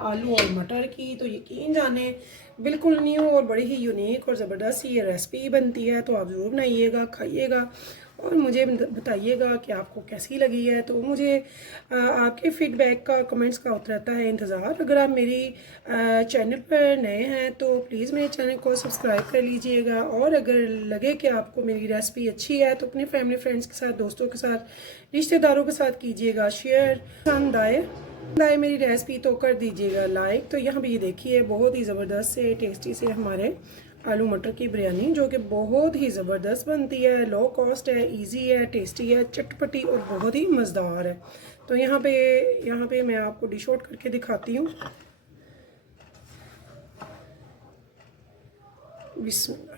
आलू और मटर की। तो यकीन जाने बिल्कुल न्यू और बड़ी ही यूनिक और ज़बरदस्त ये रेसिपी बनती है। तो आप ज़रूर बनाइएगा, खाइएगा और मुझे बताइएगा कि आपको कैसी लगी है। तो मुझे आपके फीडबैक का, कमेंट्स का होता रहता है इंतज़ार। अगर आप मेरी चैनल पर नए हैं तो प्लीज़ मेरे चैनल को सब्सक्राइब कर लीजिएगा। और अगर लगे कि आपको मेरी रेसिपी अच्छी है तो अपने फैमिली फ्रेंड्स के साथ, दोस्तों के साथ, रिश्तेदारों के साथ कीजिएगा शेयर। पसंद आए मेरी रेसिपी तो कर दीजिएगा लाइक। तो यहाँ भी ये देखिए बहुत ही ज़बरदस्त से टेस्टी से हमारे आलू मटर की बिरयानी, जो कि बहुत ही ज़बरदस्त बनती है, लो कॉस्ट है, इजी है, टेस्टी है, चटपटी और बहुत ही मज़ेदार है। तो यहाँ पे मैं आपको डिश आउट करके दिखाती हूँ। बिस्मिल्लाह।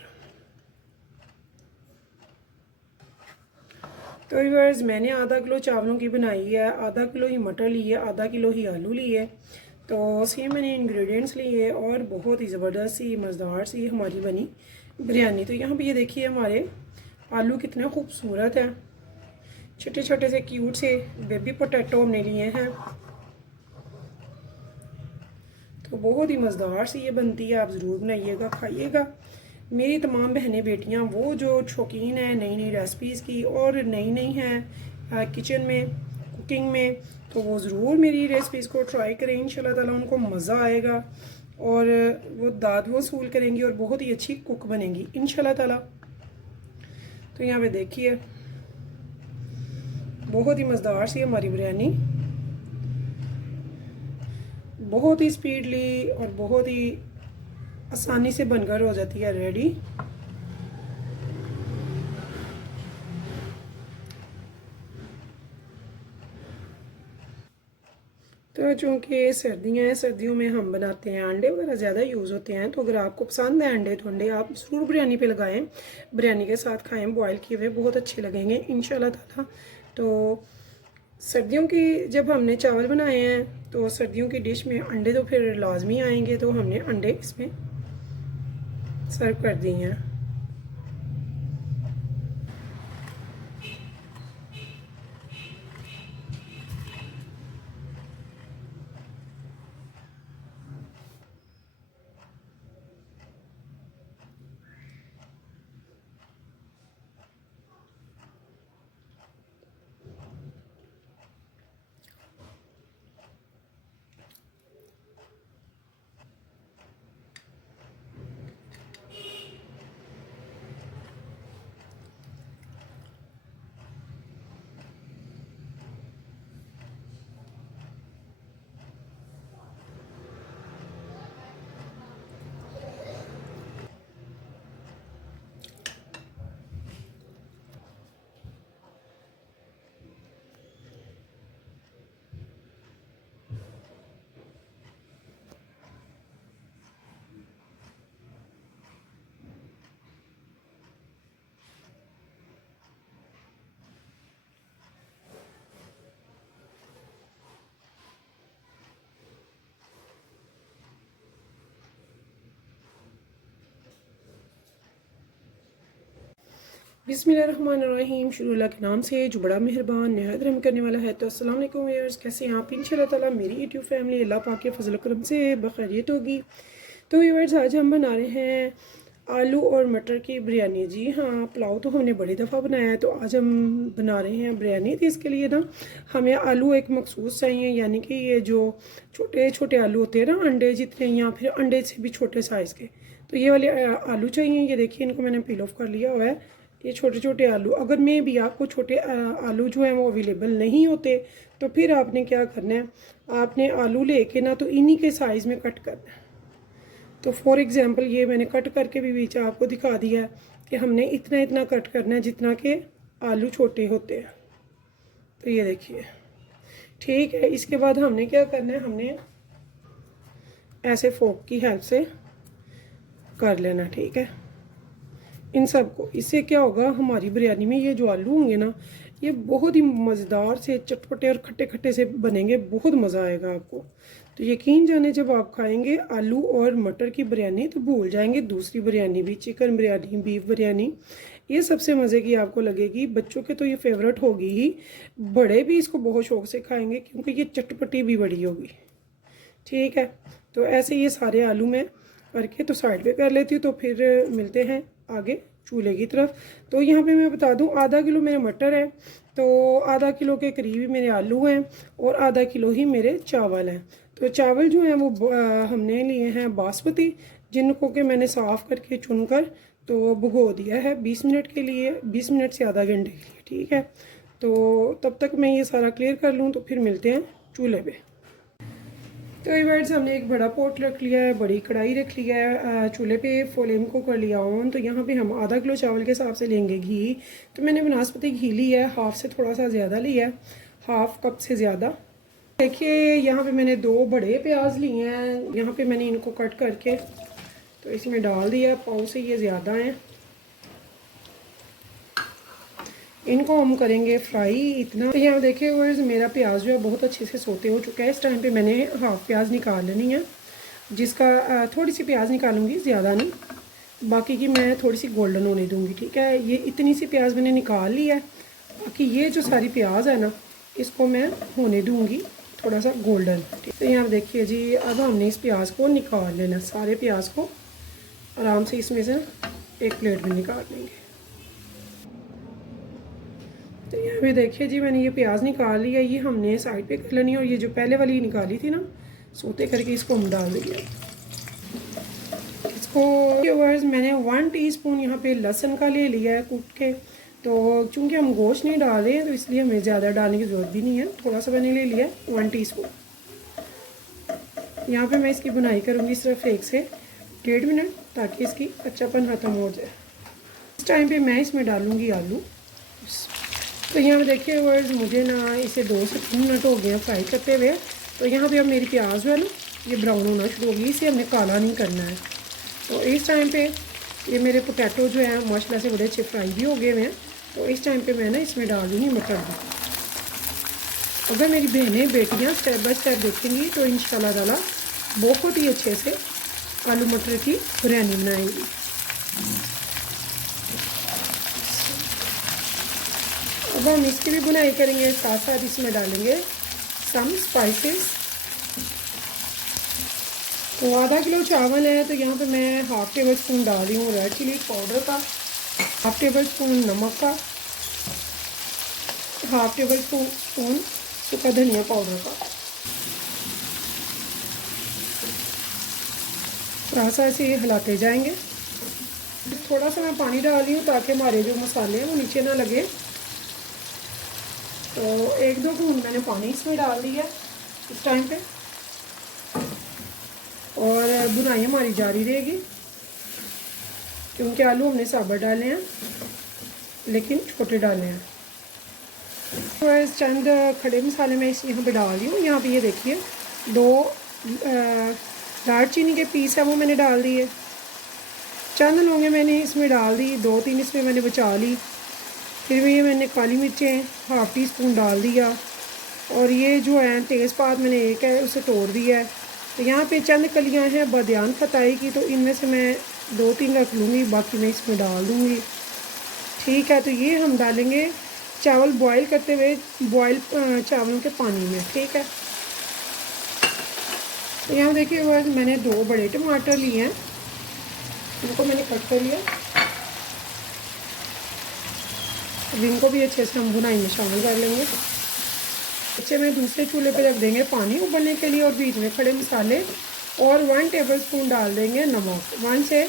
तो व्यूअर्स, मैंने आधा किलो चावलों की बनाई है, आधा किलो ही मटर लिए, आधा किलो ही आलू लिए। तो सेम मैंने इंग्रेडिएंट्स लिए और बहुत ही ज़बरदस्त सी मज़ेदार सी हमारी बनी बिरयानी। तो यहाँ पे ये देखिए हमारे आलू कितने खूबसूरत हैं, छोटे छोटे से क्यूट से बेबी पोटैटो हमने लिए हैं। तो बहुत ही मज़ेदार सी ये बनती है, आप ज़रूर बनाइएगा, खाइएगा। मेरी तमाम बहनें बेटियां वो जो शौकीन है नई नई रेसिपीज़ की और नई हैं किचन में, कुकिंग में, तो वो ज़रूर मेरी रेसिपीज़ को ट्राई करें। इंशाल्लाह ताला उनको मज़ा आएगा और वो दाद वसूल करेंगी और बहुत ही अच्छी कुक बनेंगी इंशाल्लाह ताला। तो यहाँ पे देखिए बहुत ही मज़ेदार सी हमारी बिरयानी, बहुत ही स्पीडली और बहुत ही आसानी से बनकर हो जाती है रेडी। तो चूँकि सर्दियाँ हैं, सर्दियों में हम बनाते हैं, अंडे वगैरह ज़्यादा यूज़ होते हैं। तो अगर आपको पसंद है अंडे तो अंडे आप ज़रूर बिरयानी पे लगाएं, बिरयानी के साथ खाएं, बॉयल किए हुए बहुत अच्छे लगेंगे इंशाल्लाह ताला। तो सर्दियों की जब हमने चावल बनाए हैं तो सर्दियों की डिश में अंडे तो फिर लाजमी आएंगे, तो हमने अंडे इसमें सर्व कर दिए हैं। बिस्मिल्लाहिर्रहमानिर्रहीम, शुरू अल्लाह के नाम से जो बड़ा मेहरबान नहायत रहम करने वाला है। तो अस्सलाम वालेकुम व्यूअर्स, कैसे हैं आप? इंशाल्लाह ताला मेरी यूट्यूब फैमिली अल्लाह पाक के फजल करम से बखैरियत होगी। तो व्यूअर्स, आज हम बना रहे हैं आलू और मटर की बिरयानी। जी हाँ, पुलाव तो हमने बड़ी दफ़ा बनाया है, तो आज हम बना रहे हैं बिरयानी। तो इसके लिए ना हमें आलू एक मखसूस चाहिए, यानी कि ये जो छोटे छोटे आलू होते हैं ना, अंडे जितने या फिर अंडे से भी छोटे साइज़ के, तो ये वाले आलू चाहिए। ये देखिए इनको मैंने पील ऑफ कर लिया हुआ है। ये छोटे छोटे आलू, अगर में भी आपको छोटे आलू जो हैं वो अवेलेबल नहीं होते तो फिर आपने क्या करना है, आपने आलू लेके ना तो इन्हीं के साइज़ में कट करना है। तो फॉर एग्ज़ाम्पल ये मैंने कट करके भी बीच आपको दिखा दिया है कि हमने इतना इतना कट करना है जितना के आलू छोटे होते हैं। तो ये देखिए, ठीक है। इसके बाद हमने क्या करना है, हमने ऐसे फोक की हेल्प से कर लेना, ठीक है, इन सब को। इससे क्या होगा, हमारी बिरयानी में ये जो आलू होंगे ना, ये बहुत ही मज़ेदार से चटपटे और खट्टे खट्टे से बनेंगे, बहुत मज़ा आएगा आपको। तो यकीन जाने जब आप खाएंगे आलू और मटर की बिरयानी तो भूल जाएंगे दूसरी बिरयानी भी, चिकन बिरयानी, बीफ बिरयानी, ये सबसे मज़े की आपको लगेगी। बच्चों के तो ये फेवरेट होगी ही, बड़े भी इसको बहुत शौक से खाएंगे क्योंकि ये चटपटी भी बड़ी होगी। ठीक है। तो ऐसे ये सारे आलू मैं करके तो साइड पे कर लेती हूँ। तो फिर मिलते हैं आगे चूल्हे की तरफ। तो यहाँ पे मैं बता दूँ आधा किलो मेरे मटर है, तो आधा किलो के करीब ही मेरे आलू हैं और आधा किलो ही मेरे चावल हैं। तो चावल जो हैं वो हमने लिए हैं बासमती, जिनको कि मैंने साफ़ करके चुनकर तो भिगो दिया है 20 मिनट के लिए, 20 मिनट से आधा घंटे के लिए। ठीक है, तो तब तक मैं ये सारा क्लियर कर लूँ तो फिर मिलते हैं चूल्हे पे। तो व्यूअर्स हमने एक बड़ा पॉट रख लिया है, बड़ी कढ़ाई रख लिया है, चूल्हे पे फ्लेम को कर लिया ऑन। तो यहाँ पे हम आधा किलो चावल के हिसाब से लेंगे घी। तो मैंने बनास्पति घी लिया है, हाफ से थोड़ा सा ज़्यादा लिया है, हाफ कप से ज़्यादा। देखिए यहाँ पे मैंने 2 बड़े प्याज लिए हैं, यहाँ पे मैंने इनको कट करके तो इसमें डाल दिया। पाव से ये ज़्यादा हैं, इनको हम करेंगे फ्राई इतना। तो यहाँ देखिए व्यूअर्स मेरा प्याज जो है बहुत अच्छे से सोते हो चुका है। इस टाइम पे मैंने हाफ प्याज निकाल लेनी है, जिसका थोड़ी सी प्याज निकालूंगी, ज़्यादा नहीं, बाकी की मैं थोड़ी सी गोल्डन होने दूंगी। ठीक है, ये इतनी सी प्याज मैंने निकाल ली है, बाकी ये जो सारी प्याज है ना इसको मैं होने दूंगी थोड़ा सा गोल्डन। ठीक, तो यहाँ देखिए जी अब हमने इस प्याज को निकाल लेना, सारे प्याज को आराम से इसमें से एक प्लेट में निकाल लेंगे। तो यहाँ पे देखिए जी मैंने ये प्याज निकाल लिया, ये हमने साइड पे कर लेनी है। और ये जो पहले वाली निकाली थी ना सोते करके, इसको हम डाल देंगे। इसको व्यूअर्स मैंने 1 टीस्पून यहाँ पे लहसुन का ले लिया है कूट के। तो चूँकि हम गोश्त नहीं डाल रहे हैं तो इसलिए हमें ज़्यादा डालने की ज़रूरत भी नहीं है, थोड़ा सा मैंने ले लिया 1 टीस्पून। यहाँ पे मैं इसकी बुनाई करूँगी सिर्फ 1 से 1.5 मिनट, ताकि इसकी कच्चापन ख़त्म हो जाए। इस टाइम पे मैं इसमें डालूँगी आलू। तो यहाँ पे देखिए व्यूअर्स मुझे ना इसे 2 से 3 मिनट हो गए हैं फ्राई करते हुए। तो यहाँ पे अब मेरी प्याज जो है ना ये ब्राउन होना शुरू होगी, इसे हमने काला नहीं करना है। तो इस टाइम पे ये मेरे पोटैटो जो है माशाल्लाह से बड़े अच्छे फ्राई भी हो गए हुए हैं। तो इस टाइम पे मैं ना इसमें डाल दूँगी मटर भी। अगर मेरी बहनें बेटियाँ स्टेप बाय स्टेप देखेंगी तो इंशाल्लाह ताला बहुत ही अच्छे से आलू मटर की बिरयानी बनाएंगी। अब हम इसकी भी बुनाई करेंगे, साथ साथ इसमें डालेंगे सम स्पाइसेस। तो आधा किलो चावल है, तो यहाँ पे मैं हाफ़ टेबल स्पून डाल रही हूँ रेड चिली पाउडर का, हाफ़ टेबल स्पून नमक का, हाफ़ टेबल स्पून सूखा धनिया पाउडर का। थोड़ा सा ऐसे हिलाते जाएंगे। थोड़ा सा मैं पानी डाल रही हूँ ताकि हमारे जो मसाले हैं वो नीचे ना लगे। तो 1-2 घूंट मैंने पानी इसमें डाल दिया इस टाइम पे, और बुनाई हमारी जारी रहेगी क्योंकि आलू हमने साबुत डाले हैं लेकिन छोटे डाले हैं। तो चंद खड़े मसाले मैं इस यहाँ पे डाल रही हूँ। यहाँ पे ये देखिए 2 दालचीनी के पीस है वो मैंने डाल दिए, चंद लौंगे मैंने इसमें डाल दी, 2-3 इसमें मैंने बचा ली। फिर भी ये मैंने काली मिर्चें हाफ़ टी स्पून डाल दिया, और ये जो है तेज़पात मैंने 1 है उसे तोड़ दिया है। तो यहाँ पे चंद कलियाँ हैं बादियान खताई की, तो इनमें से मैं 2-3 रख लूँगी, बाकी मैं इसमें डाल दूँगी। ठीक है, तो ये हम डालेंगे चावल बॉईल करते हुए, बॉईल चावलों के पानी में। ठीक है, तो यहाँ देखिए मैंने 2 बड़े टमाटर लिए हैं, इनको मैंने कट कर लिया। अब इनको भी अच्छे से हम बुनाई में शामिल कर लेंगे। अच्छे में दूसरे चूल्हे पे रख देंगे पानी उबलने के लिए, और बीच में खड़े मसाले और 1 टेबल स्पून डाल देंगे नमक, 1 से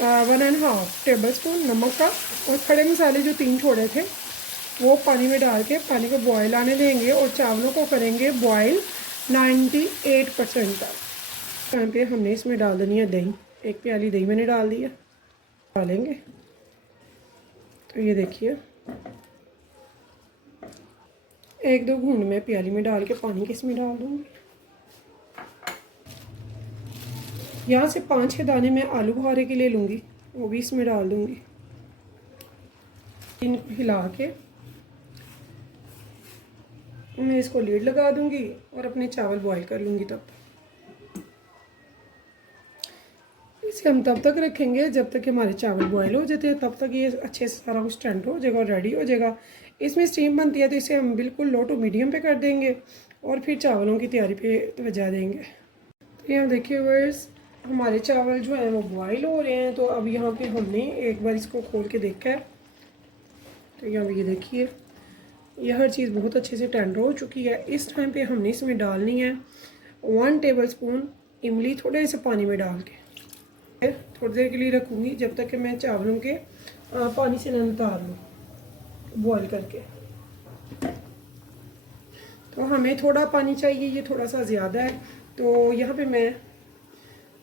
1.5 टेबल स्पून नमक का। और खड़े मसाले जो 3 छोड़े थे वो पानी में डाल के पानी को बॉयल आने देंगे, और चावलों को करेंगे बॉयल 98% तक। टाइम पे हमने इसमें डाल देनी है दही, 1 प्याली दही मैंने डाल दी है, डालेंगे। तो ये देखिए 1-2 घूंट में प्याली में डाल के पानी के इसमें डाल दूँगी। यहाँ से 5-6 दाने मैं आलू बुखारे के लिए लूँगी, वो भी इसमें डाल दूँगी। इनको हिला के मैं इसको लीड लगा दूँगी और अपने चावल बॉईल कर लूँगी। तब इसे हम तब तक रखेंगे जब तक हमारे चावल बॉईल हो जाते हैं, तब तक ये अच्छे से सारा कुछ टेंड हो जाएगा और रेडी हो जाएगा। इसमें स्टीम बनती है तो इसे हम बिल्कुल लो टू मीडियम पे कर देंगे और फिर चावलों की तैयारी पे तवज्जो देंगे। यहाँ देखिए व्यूअर्स, हमारे चावल जो हैं वो बॉईल हो रहे हैं। तो अब यहाँ पे हमने एक बार इसको खोल के देखा है, तो यहाँ पे ये देखिए ये हर चीज़ बहुत अच्छे से टेंडर हो चुकी है। इस टाइम पे हमने इसमें डालनी है 1 टेबलस्पून इमली, थोड़े से पानी में डाल के थोड़ी देर के लिए रखूँगी, जब तक कि मैं चावलों के पानी से न उतार लूँ बॉईल करके। तो हमें थोड़ा पानी चाहिए, ये थोड़ा सा ज़्यादा है, तो यहाँ पे मैं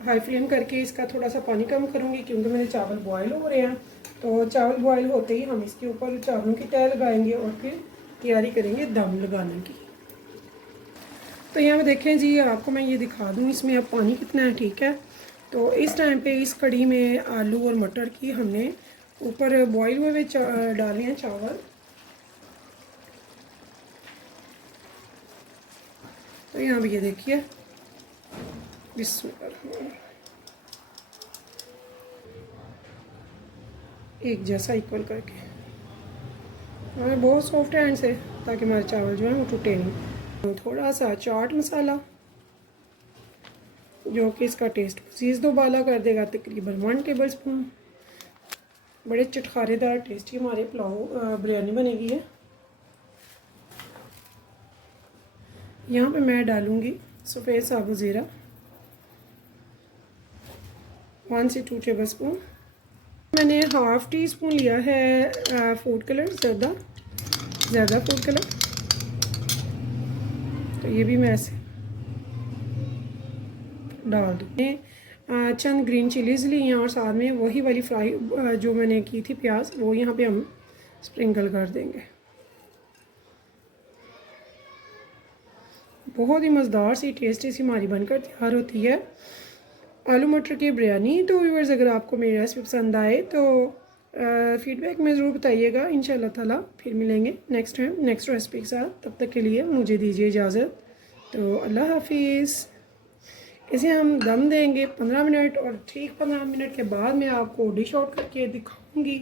हाई फ्लेम करके इसका थोड़ा सा पानी कम करूँगी, क्योंकि मेरे चावल बॉयल हो रहे हैं। तो चावल बॉयल होते ही हम इसके ऊपर चावलों की तह लगाएंगे और फिर तैयारी करेंगे दम लगाने की। तो यहाँ पे देखें जी, आपको मैं ये दिखा दूँ इसमें अब पानी कितना है, ठीक है। तो इस टाइम पे इस कढ़ी में आलू और मटर की हमने ऊपर बॉयल हुए डाले हैं चावल। तो यहाँ पे ये देखिए एक जैसा इक्वल करके, और बहुत सॉफ्ट हैंड से, ताकि हमारे चावल जो हैं वो टूटे नहीं। थोड़ा सा चाट मसाला जो कि इसका टेस्ट मज़ीद दोबाला कर देगा, तकरीबन 1 टेबलस्पून। बड़े चटखारेदार टेस्टी हमारे पुलाव बिरयानी बनेगी है। यहाँ पे मैं डालूँगी सफ़ेद साबुत ज़ीरा 1 से 2 टेबलस्पून। मैंने हाफ़ टी स्पून लिया है फूड कलर, ज़्यादा फूड कलर। तो ये भी मैं ऐसे डाल दूँ। चंद ग्रीन चिलीज़ ली हैं और साथ में वही वाली फ्राई जो मैंने की थी प्याज, वो यहाँ पे हम स्प्रिंकल कर देंगे। बहुत ही मज़ेदार सी टेस्टी सी हमारी बनकर तैयार होती है आलू मटर की बिरयानी। तो व्यूअर्स, अगर आपको मेरी रेसिपी पसंद आए तो फीडबैक में ज़रूर बताइएगा। इंशाल्लाह ताला फिर मिलेंगे नेक्स्ट टाइम नेक्स्ट रेसिपी के साथ। तब तक के लिए मुझे दीजिए इजाज़त। तो अल्लाह हाफिज़। इसे हम दम देंगे 15 मिनट, और ठीक 15 मिनट के बाद मैं आपको डिश आउट करके दिखाऊंगी।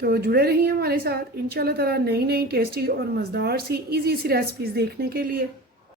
तो जुड़े रहिए हमारे साथ इंशाल्लाह ताला नई नई टेस्टी और मज़ेदार सी इजी सी रेसिपीज़ देखने के लिए।